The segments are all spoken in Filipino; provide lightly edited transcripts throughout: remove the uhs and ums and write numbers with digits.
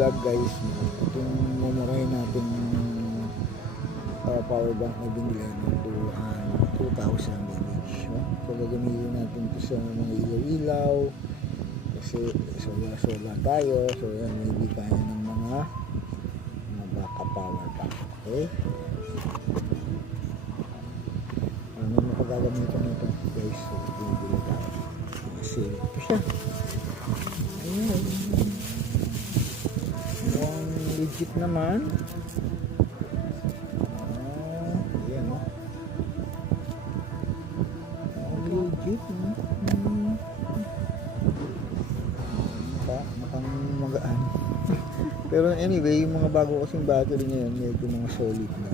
vlog guys, itong mumurahin natin power bank na binili ng 2,000 mAh. So gagamitin natin ito sa mga ilaw-ilaw kasi solar tayo, so yan, maybe kaya ng mga backup power bank. Okay, ano mo pagagamitan nito guys? So bibili tayo kasi ito siya. Ayun, mukhang legit naman. Ayan, legit, mukhang magaan. Pero anyway, yung mga bago kasing battery ngayon, medyo mga solid na.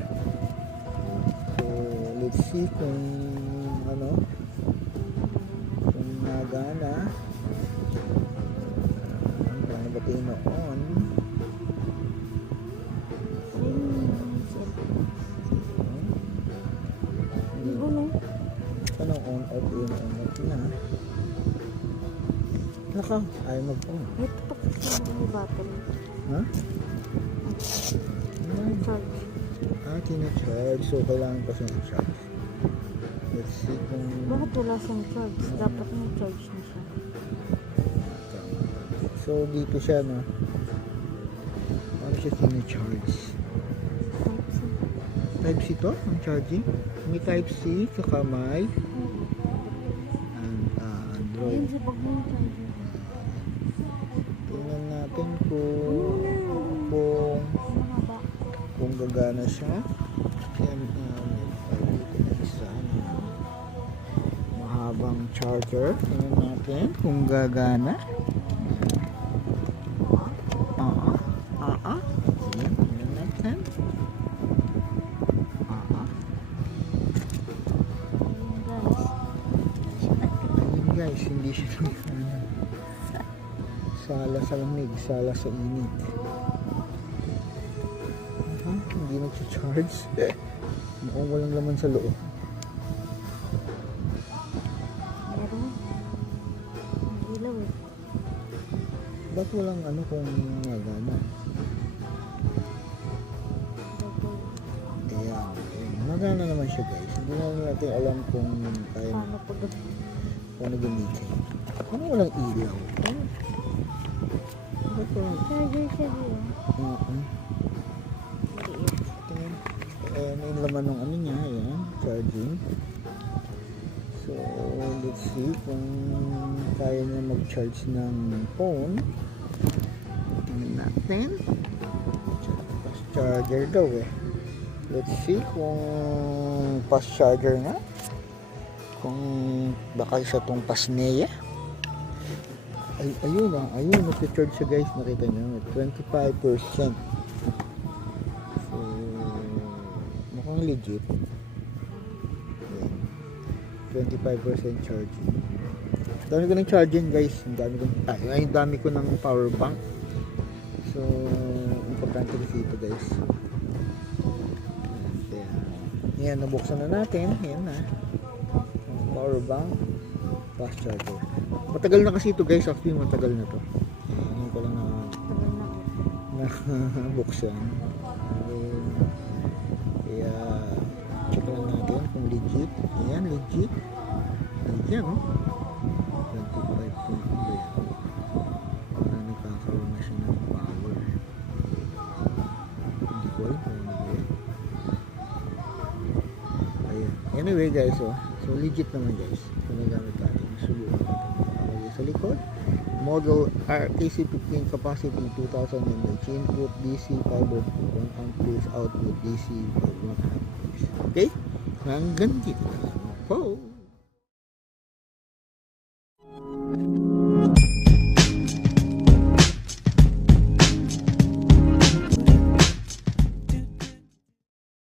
So let's see kung kung nagana. Paano ba on? Anong on off yun? On off na. Naka, ayaw mag-on. Ito pa kasi yung battery. Ha? Charge. Tina-charge. So, kailangan pa siyang charge. Let's see kung... Bakit wala siyang charge? Dapat may charge na siya. So, dito siya, no? Ano siya tina-charge? Type-C. Type-C to? Ang charging? May Type-C, saka may Android. Ayun siya pag may charge. Tingnan natin kung gagana siya. Yan, dito na isa. Mahabang charger. Tingnan natin kung gagana. Ayan, tingnan natin. Ayun guys, hindi siya sala sa lamig, sala sa init. Hindi nag-charge. Mukhang walang laman sa loob. Meron. Ilaw eh. Ba't walang kung nagana? Ayan. Nagana naman siya guys. Hindi na natin alam kung kaya paano gamitin. Paano walang ilaw? Ba't walang Charger siya din. may laman ng niya, ayan, charging. So, let's see kung kaya niya mag-charge ng phone. Tingnan natin. Fast charger daw eh. Let's see kung fast charger nga. Kung baka isa tong Pasnea. Ayun nag-charge siya guys, nakita niyo, 25%. Mukhang legit. Ayan. 25% charging. Dami ko ng charging guys. Ang dami ko ng power bank. So, importante kasi ito guys. Ayan, nabuksan na natin. Ayan na. Power bank. Fast charger. Matagal na kasi ito guys. Actually, matagal na to. Ayan ko lang na buksan. Check lang natin kung legit. Ayan, legit. Ayan, 25.3. Parang nagkakaroon na siya ng power. Hindi ko alam kung ano yun. Ayan. Anyway guys, so legit naman guys. Kung nagamit natin, subukan natin. Sa likod, model RTC15 capacity 2000 mAh, input DC 5.1 amperes, output DC 5.1 amperes. Okay? Hanggang dito na lang po.